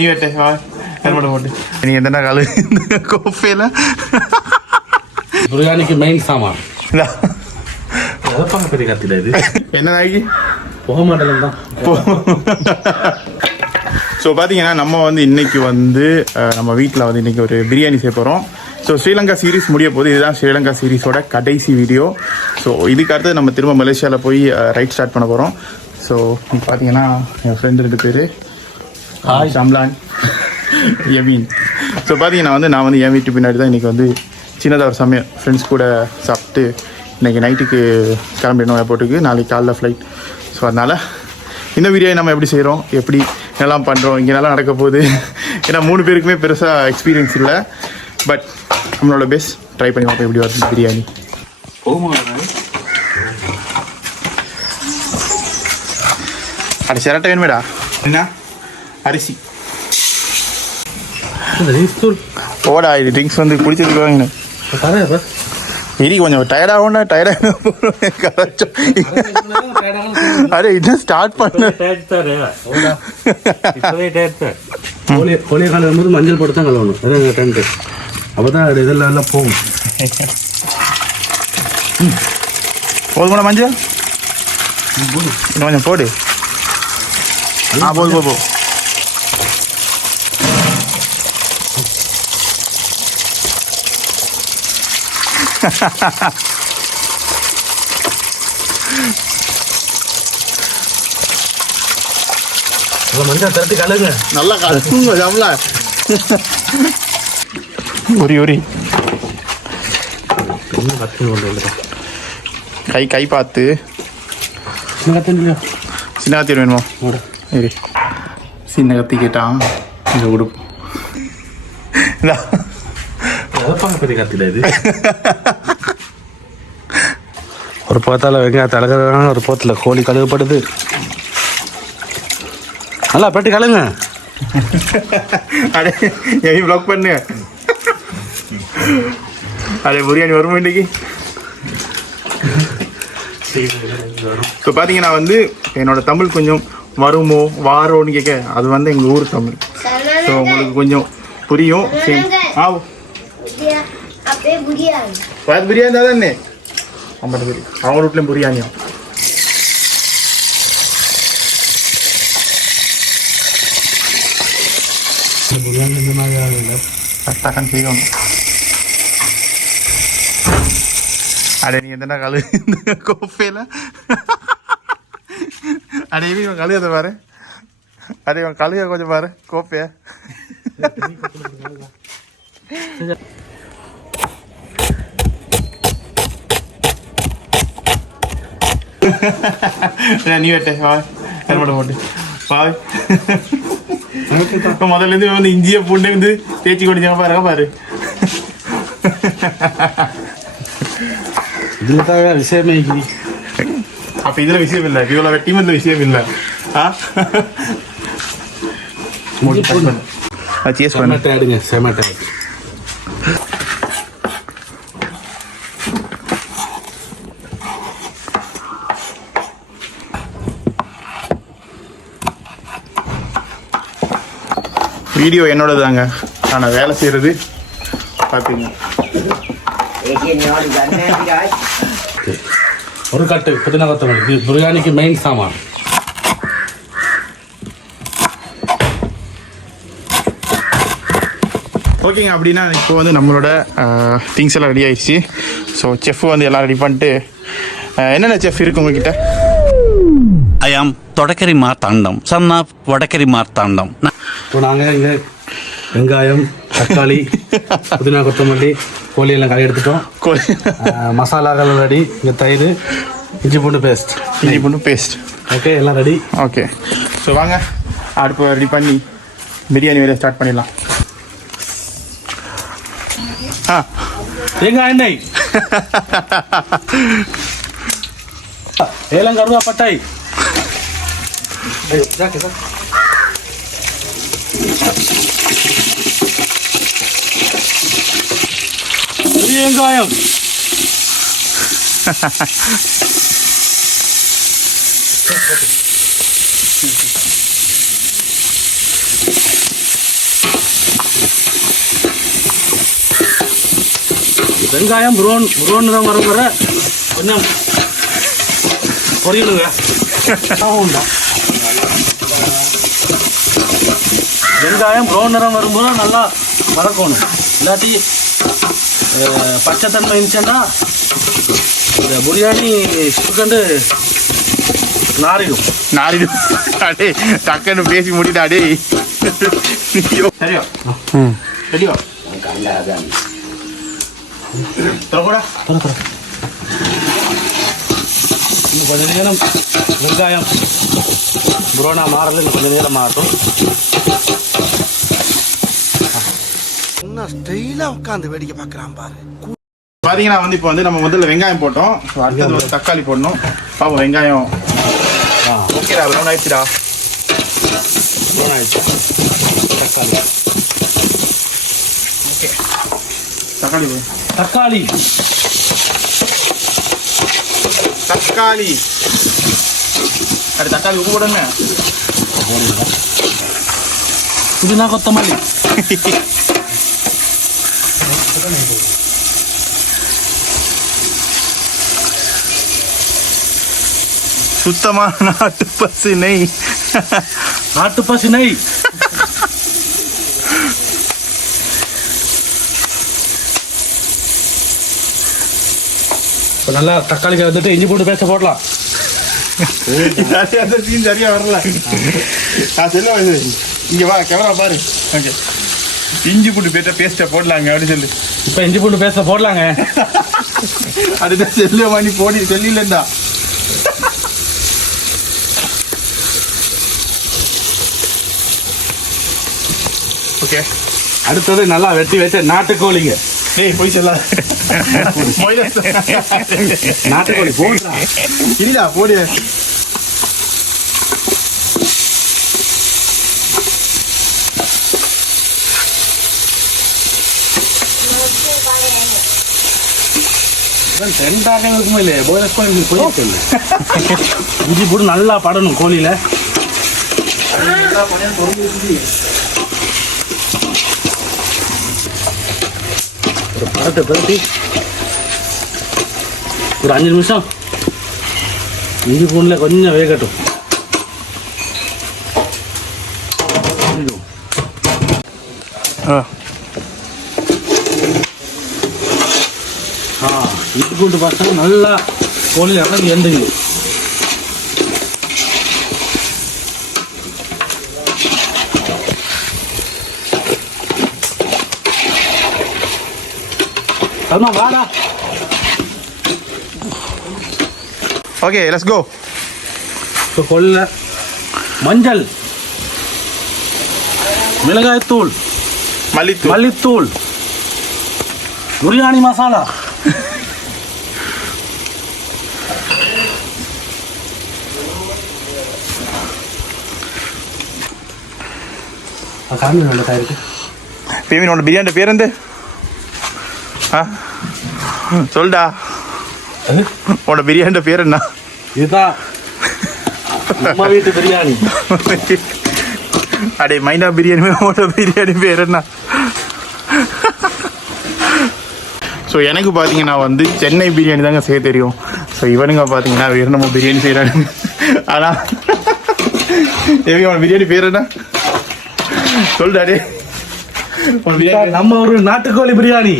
நீ வெட்டே வா ஹெல்மெட் போட்டு நீ எந்தனா காலு கோப்பையில் பிரியாணிக்கு மெயின் சாமான் பெரிய கத்தில இது என்ன நாய்க்கு போக மாட்டேன் தான். ஸோ பார்த்தீங்கன்னா நம்ம வந்து இன்னைக்கு வந்து நம்ம வீட்டில் வந்து இன்னைக்கு ஒரு பிரியாணி செய்ய போகிறோம். ஸோ ஸ்ரீலங்கா சீரீஸ் முடிய போது இதுதான் ஸ்ரீலங்கா சீரீஸோட கடைசி வீடியோ. ஸோ இதுக்கு அடுத்து நம்ம திரும்ப மலேசியாவில் போய் ரைட் ஸ்டார்ட் பண்ண போகிறோம். ஸோ இப்போ பார்த்தீங்கன்னா என் ஃப்ரெண்டு 2 பேர் ஷம்லான் யமீன். ஸோ பார்த்தீங்கன்னா வந்து நான் வந்து என் வீட்டு பின்னாடி தான் இன்றைக்கி வந்து சின்னதாக ஒரு சமயம் ஃப்ரெண்ட்ஸ் கூட சாப்பிட்டு இன்றைக்கி நைட்டுக்கு கிளம்பிடணும் ஏர்போர்ட்டுக்கு. நாளைக்கு காலைல ஃப்ளைட். ஸோ அதனால் இந்த வீடியோ நம்ம எப்படி செய்கிறோம், எப்படி என்னெல்லாம் பண்ணுறோம், இங்கே நல்லா நடக்க போகுது. ஏன்னா 3 பேருக்குமே பெருசாக எக்ஸ்பீரியன்ஸ் இல்லை. பட் நம்மளோட பெஸ்ட் ட்ரை பண்ணி பார்ப்போம் எப்படி வருது பிரியாணி. அடி சிரட்டை வேணுமேடா. என்ன அரிசி ஓடா இது ட்ரிங்க்ஸ் வந்து குடிச்சிருக்காங்க. இடி கொஞ்சம் டயர்டாகண்டா டயர்டாக அரே இன்னும் ஸ்டார்ட் பண்ண கோழியை கழுவும் போது மஞ்சள் போட்டு தான் கழுவணும். டென்ட்டு அப்போ தான் இதெல்லாம் எல்லாம் போகும். போதும் மஞ்சள் இன்னும் கொஞ்சம் போடு. போது போ மஞ்சள் தரத்து கழுங்க நல்லா கழுங்க ஜம்ல உரி கை கை பார்த்து சின்ன கத்தி வேணுமா? சரி சின்ன கத்தி கேட்டான். இங்கே கொடுப்போம். பெரிய கத்தில இது ஒரு பக்கத்தால் வெங்காயத்தை அழகான ஒரு பக்கத்தில் கோழி கழுவப்படுது. நல்லா பெட்டி கழுங்க. அடே எதையும் ப்ளாக் பண்ணு. அடே பிரியாணி வருமா இன்னைக்கு? ஸோ பார்த்தீங்கன்னா வந்து என்னோட தமிழ் கொஞ்சம் வருமோ வாரோன்னு கேட்க அது வந்து எங்கள் ஊர் தமிழ். ஸோ உங்களுக்கு கொஞ்சம் புரியும். பிரியாணி தானே 50 பேர் அவங்க வீட்லேயும் பிரியாணியா? பிரியாணி இந்த மாதிரி கரெக்டாக செய்யணும். அடே நீ எந்தனா கழு கோப்பையில் அடே இவன் கழுத பாரு. அடே இவன் கழுக கொஞ்சம் பாரு கோப்பைய. நீ வெட்டே வா ஹெல்மெட் போட்டு வா. இப்போ முதல்லேருந்து வந்து இஞ்சியை பூண்டே வந்து தேய்ச்சி கொடிச்சாங்க பாருங்க பாரு. இதில் தான் விஷயமே. அப்போ இதில் விஷயம் இல்லை, இவ்வளோ வெட்டியும் இதில் விஷயம் இல்லை. சேஸ் பண்ண எடுங்க செமட்டை. வீடியோ என்னோட தாங்க, நான் வேலை செய்கிறது பார்ப்பீங்க. ஒரு கட்டு புதினா கொத்தமல்லி பிரியாணிக்கு மெயின் சாமான். ஓகேங்க. அப்படின்னா இப்போ வந்து நம்மளோட திங்ஸ் எல்லாம் ரெடி ஆயிடுச்சு. ஸோ செஃப் வந்து எல்லாம் ரெடி பண்ணிட்டு என்னென்ன செஃப் இருக்கு உங்ககிட்ட? ஐயாம் தொடக்கரி மார்த்தாண்டம் சன்னா வடக்கரி மார்த்தாண்டம். இப்போ நாங்கள் இங்கே வெங்காயம் தக்காளி புதினா கொத்தமல்லி கோழியெல்லாம் கறி எடுத்துட்டோம். மசாலாக்கள் ரெடி. இங்கே தயிர் இஞ்சி பூண்டு பேஸ்ட். ஓகே எல்லாம் ரெடி. ஓகே ஸோ வாங்க அடுப்பு ரெடி பண்ணி பிரியாணி வேலையை ஸ்டார்ட் பண்ணிடலாம். தேங்காய் எண்ணெய் ஏலம் கருவாப்பட்டை வெங்காயம் வெங்காயம் ப்ரௌன் தான் வர வர கொஞ்சம் பொரியலுங்க உண்டா வெங்காயம் ப்ரௌன் நிறம் வரும்போது நல்லா வதக்கணும். இல்லாட்டி பச்சைத்தன்மை இருந்துச்சுன்னா இந்த பிரியாணி சிக்கண்டு நாரிடும். அடே டக்குன்னு பேசி முடிட்டா அடே. சரியா ரெடியோ இன்னும் கொஞ்சம் நேரம் வெங்காயம் ப்ரௌனா மாறல, இன்னும் கொஞ்சம் நேரம் மாறட்டும். உட்காந்து வேடிக்கை பார்க்கறான் பாரு. பாத்தீங்கன்னா வந்து இப்போ வந்து நம்ம முதல்ல வெங்காயம் போட்டோம். அடுத்தது ஒரு தக்காளி போடணும். பாப்போம் வெங்காயம் ஓகேடா ப்ரௌன் ஆயிடுச்சுடா. ப்ரௌன் ஆயிடுச்சு. தக்காளி ஓகே தக்காளி தக்காளி தக்காளி அது தக்காளி உப்பு போடுங்க. புதினா கொத்தமல்லி சுத்தமான நாட்டு பசு நெய். நாட்டு பசு நெய். இப்போ நல்லா தக்காளிக்கு வந்துட்டு இஞ்சி போட்டு பேச போடலாம். சரியா வரல. சொல்ல இங்க வா கேமரா பாரு. ஓகே இஞ்சி பூண்டு பேஸ்ட்டை போடலாங்க அப்படின்னு சொல்லு. இப்போ இஞ்சி பூண்டு பேஸ்ட்டை போடலாங்க. அடுத்த செல்ல வாங்கி போடி செல்லிலண்டா. ஓகே அடுத்தது நல்லா வெட்டி வச்ச நாட்டுக்கோழிங்க. டேய் போய் செல்ல நாட்டுக்கோழி போடுறா இல்லா போடு. ரெண்டாக இருக்குமே இல்லையே போயில போயிருக்கு. இஞ்சி போட்டு நல்லா படணும் கோழியில. ஒரு பழத்தை பரட்டி ஒரு 5 நிமிஷம் இஞ்சி பூண்டில் கொஞ்சம் வேகட்டும். இஞ்சி பூண்டு பார்த்தா நல்லா கோழியில் இறங்கி எந்துங்க. வாடா. Okay let's go. இப்போ கொல்ல மஞ்சள், மிளகாய்த்தூள், மல்லித்தூள், பிரியாணி மசாலா, உன்னோட பிரியாணி பேர் எந்த சொல்டா. உன்னோட பிரியாணி பேர் என்ன? இதுதான் அம்மா வீட்டு பிரியாணி. அடே மைனா பிரியாணி உன்னோட பிரியாணி பேர் என்ன? ஸோ எனக்கு பார்த்தீங்கன்னா வந்து சென்னை பிரியாணி தாங்க செய்ய தெரியும். ஸோ இவனுங்க பார்த்தீங்கன்னா வேறு நம்ம பிரியாணி செய்கிறாங்க. ஆனால் பிரியாணி பேர் என்ன சொல்டாடே. நம்ம ஒரு நாட்டுக்கோழி பிரியாணி.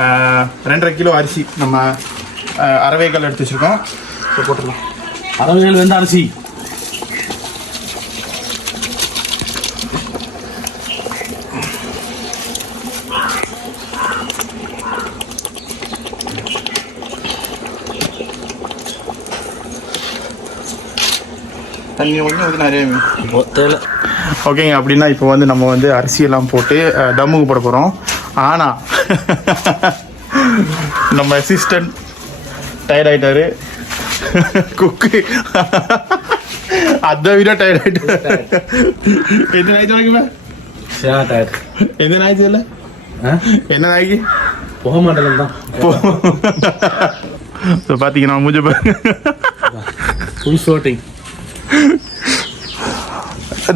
2.5 கிலோ அரிசி நம்ம அரவேக்கால் எடுத்து வச்சிருக்கோம். போட்டுருக்கோம். அரவேல் வெந்த அரிசி. தண்ணி கொஞ்சம் அது நிறைய தேவை. ஓகேங்க. அப்படின்னா இப்போ வந்து நம்ம வந்து அரிசியெல்லாம் போட்டு தம்முக்கு போட போகிறோம். ஆனால் நம்ம அசிஸ்டன்ட் டயர்ட் ஆகிட்டாரு. குக்கு அதை விட டயர்ட் ஆகிட்டாரு. எந்த நாய்க்கு எந்த நாய்க்கு இல்லை என்ன நாய்க்கு போக மாட்டேன் தான் பார்த்தீங்கன்னா மூஞ்ச ஃபுல் ஷோட்டிங்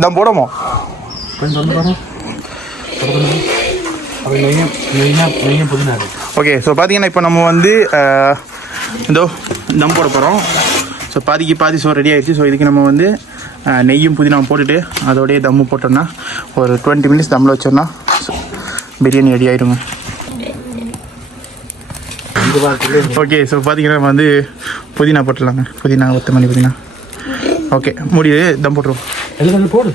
தம் போடமோ. அப்புறம் நெய்யும் புதினா ஓகே ஸோ பார்த்தீங்கன்னா இப்போ நம்ம வந்து இதோ தம் போட போகிறோம். ஸோ பாதி சோறு ரெடி ஆகிடுச்சு. ஸோ இதுக்கு நம்ம வந்து நெய்யும் புதினாவும் போட்டுட்டு அதோடய தம்மு போட்டோம்னா ஒரு 20 மினிட்ஸ் தம்மில் வச்சோம்னா பிரியாணி ரெடி ஆகிடுங்க. ஓகே ஸோ பார்த்தீங்கன்னா நம்ம வந்து புதினா போட்டுடலாங்க. புதினா கொத்தமல்லி புதினா. ஓகே முடியுது, தம் போட்டுருவோம். எல்லாம் போடு.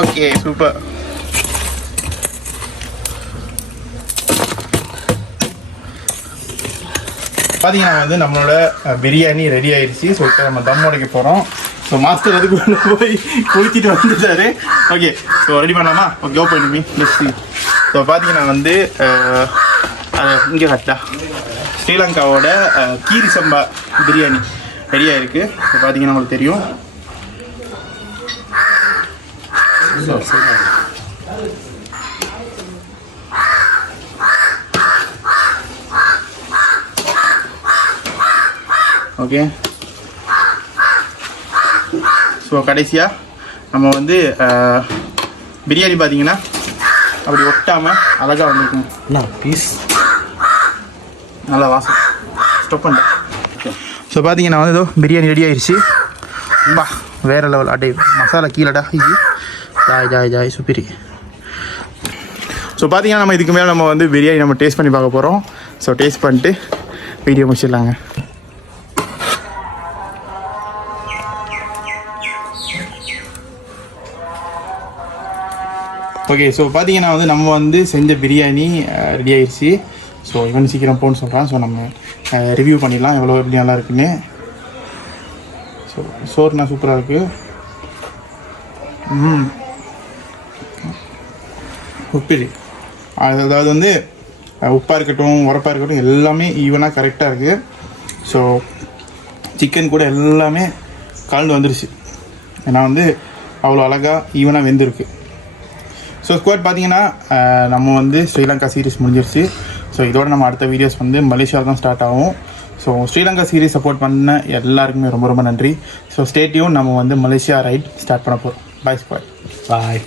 Okay super. பார்த்தீங்கன்னா வந்து நம்மளோட பிரியாணி ரெடி ஆயிடுச்சு. ஸோ இப்போ நம்ம தம் உடைக்க போகிறோம். ஸோ மாஸ்டர் அதுக்குள்ளே போய் குளிச்சுட்டு வந்துட்டாரு. ஓகே ஸோ ரெடி பண்ணலாமா? ஓகே ஓப்பன் பண்ணி லெட்ஸ் சீ. ஸோ பார்த்தீங்கன்னா வந்து இங்கே கரெக்டா ஸ்ரீலங்காவோட கீரி சம்பா பிரியாணி ரெடியாக இருக்குது. ஸோ பார்த்தீங்கன்னா உங்களுக்கு தெரியும். ஓகே ஸோ கடைசியாக நம்ம வந்து பிரியாணி பார்த்தீங்கன்னா அப்படி ஒட்டாமல் அழகாக வந்துருக்கும். பீஸ் நல்லா வாசம் ஸ்டப் பண்ணேன். ஸோ பார்த்தீங்கன்னா வந்து ஏதோ பிரியாணி ரெடி ஆயிடுச்சு. பா வேறு லெவல். அடே மசாலா கீழடா ஜாய் சுப்பிரி. ஸோ பார்த்தீங்கன்னா நம்ம இதுக்கு மேலே நம்ம வந்து பிரியாணி நம்ம டேஸ்ட் பண்ணி பார்க்க போகிறோம். ஸோ டேஸ்ட் பண்ணிட்டு வீடியோ முடிச்சிடலாங்க. ஓகே ஸோ பார்த்தீங்கன்னா வந்து நம்ம வந்து செஞ்ச பிரியாணி ரெடி ஆயிடுச்சு. ஸோ இவன் சீக்கிரம் போன்னு சொல்கிறான். ஸோ நம்ம ரிவ்யூ பண்ணிடலாம் எவ்வளோ எப்படி நல்லா இருக்குன்னு. ஸோ சோறுனா சூப்பராக இருக்குது. உப்பிரி அதாவது வந்து உப்பாக இருக்கட்டும் உரப்பாக இருக்கட்டும் எல்லாமே ஈவனாக கரெக்டாக இருக்குது. ஸோ சிக்கன் கூட எல்லாமே கலந்து வந்துருச்சு. ஏன்னா வந்து அவ்வளோ அழகாக ஈவனாக வெந்திருக்கு. ஸோ ஸ்குவாட் பார்த்தீங்கன்னா நம்ம வந்து ஸ்ரீலங்கா சீரீஸ் முடிஞ்சிருச்சு. ஸோ இதோட நம்ம அடுத்த வீடியோஸ் வந்து மலேசியாவில் தான் ஸ்டார்ட் ஆகும். ஸோ ஸ்ரீலங்கா சீரீஸ் சப்போர்ட் பண்ண எல்லாருக்குமே ரொம்ப ரொம்ப நன்றி. ஸோ ஸ்டே டியூன், நம்ம வந்து மலேசியா ரைட் ஸ்டார்ட் பண்ண போகிறோம். பாய் ஸ்குவாட். பாய்.